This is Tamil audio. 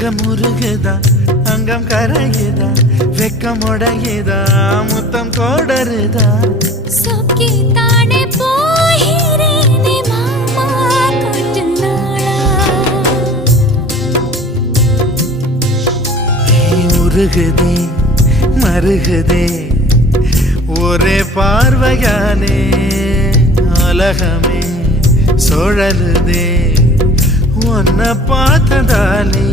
அங்கம் உருகுதா அங்கம் கரையுதா வெக்கம் உடையுதா முத்தம் கோடருதா சொக்கி தானே போகிறேனே மாமா கொஞ்ச நாளா உருகுதே மருகுதே ஒரே பார்வையானே உலகமே சுழலுதே உன்னை பார்த்ததாலே